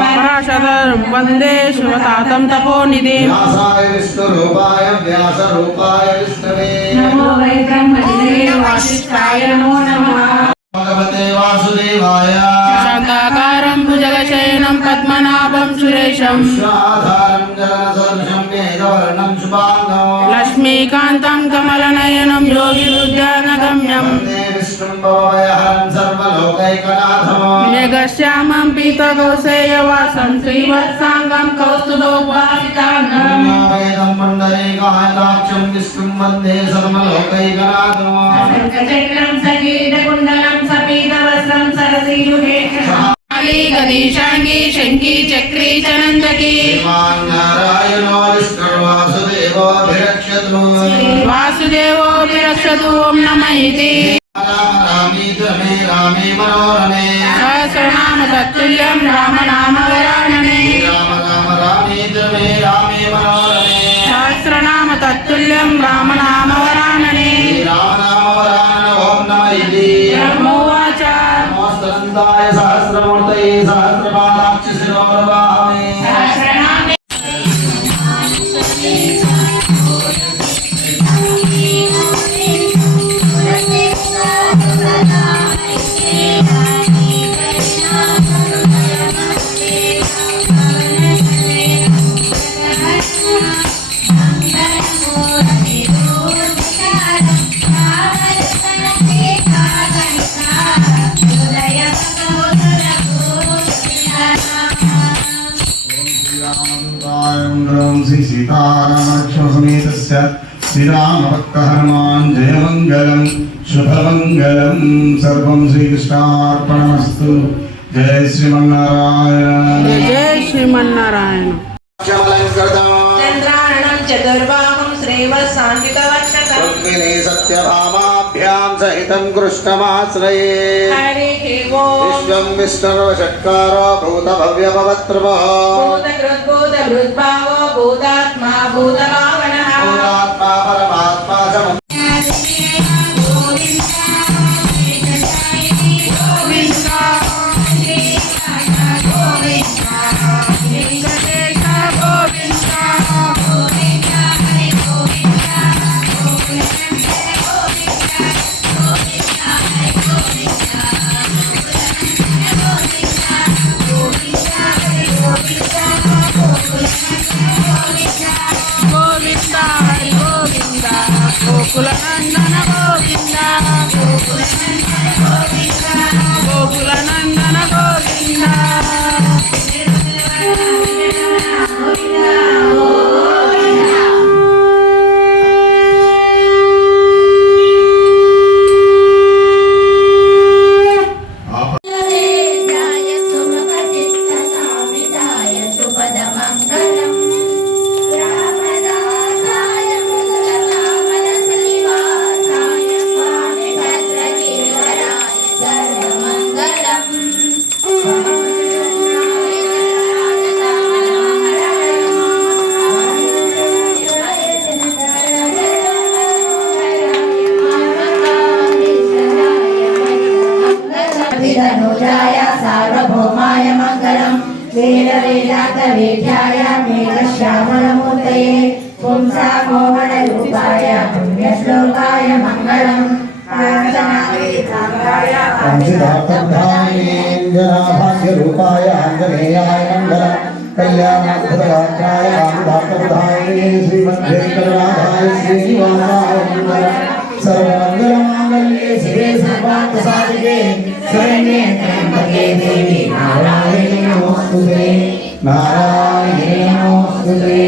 पराशरं वन्दे शिवतातं तपोनिधिं व्यासाय विष्णुरूपाय व्यासरूपाय विष्णवे नमो वै ब्रह्मनिधये वासिष्ठाय नमो नमः भगवते वासुदेवाय शान्ताकारं भुजगशयनं पद्मनाभं सुरेशं विश्वाधारं जगन्सदृशं मेघवर्णं शुभाङ्गं लक्ष्मीकान्तं कमलनयनं योगिविद्यानगम्यं वन्दे विष्णुं भवभयहरं सर्वलोकैकनाथं मेघश्यामं पीतकौसेयवासं श्रीवत्साङ्गं कौस्तुभोपासिताङ्गं वेदं पुण्डरीकाक्षं विष्णुं वन्दे सर्वलोकैकनाथं शङ्खचक्रं सकीटकुण्डलं सपीतवस्त्रं सरसीयुगे गदीशांगी शंकी चक्री चनंदकी श्रीमान् नारायणो विष्णुर्वासुदेवोऽभिरक्षतु वासुदेवोऽभिरक्षतु ओम नमः इति राम रामीति रमे रामे मनोरमे सहस्रनाम तत्तुल्यं राम नाम वरानने राम राम रामीति रमे रामे मनोरमे सहस्रनाम तत्तुल्यं राम नाम वरानने राम नाम वरानन ओम नमः इति ब्रह्मोवाच नमोस्तनन्दाय सहस्रमूर्तये सहस्रपादाक्ष शिरोर्वाहवे सहस्रनामे श्री सीतारामलक्ष्मणसमेतस्य श्रीरामभक्त हनुमान् जयमंगलम शुभमंगलम सर्वं श्रीकृष्णार्पणमस्तु जय श्रीमन्नारायण जय श्रीमन्नारायण चंद्रारणं चतुर्बाहुं श्रीवत्सान्वितवक्षसं रुक्मिणी सत्यभामाभ्यां सहितं कृष्णमाश्रये हरिः ओम् विश्वं विष्णुर्वषट्कारो भूतभव्यभवत्रवः भूतकृद्भूतभृद्भावो भूतात्मा भूतभावनः भूतात्मा परमात्मा च गोविंद हरि गोविंद गोकुलनंदन गोविंद गोकुलनंदन गोविंद सार्वभौमाय मंगलम वेदवेदान्तवेद्याय मेघश्यामलमूर्तये पुंसा मोहनरूपाय पुण्यश्लोकाय मंगलम भाग्यरूपाय आंजनेयाय मंगलम कल्याणाद्भुतगात्राय रामदासप्रदाय श्रीमद्वेंकटनाथाय श्रीनिवासाय मंगलम सर्वमंगलमांगल्ये शिवे सर्वार्थसाधिके शरण्ये त्र्यंबके देवी नारायणे नमोस्तुते नारायणे नमोस्तुते